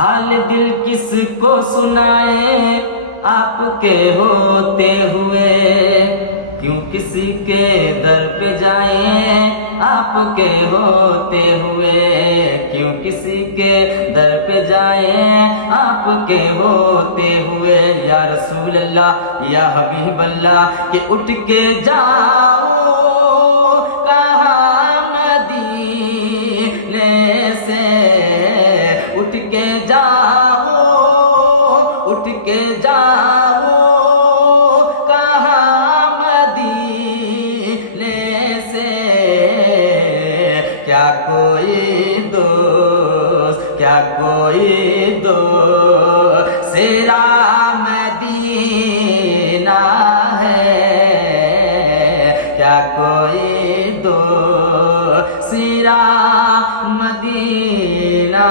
हाल दिल किसको सुनाए आपके होते हुए, क्यों किसी के दर पे जाए आपके होते हुए, क्यों किसी के दर पे जाए आपके होते हुए। या रसूल अल्लाह या हबीब अल्लाह कि उठ के जाओ कहाँ मदीने से, उठ के जाओ, उठ के जाओ कहाँ मदीने से। क्या कोई दोस्त, क्या कोई दोस्त सेरा मदीना है, क्या कोई दोस्त सेरा मदीना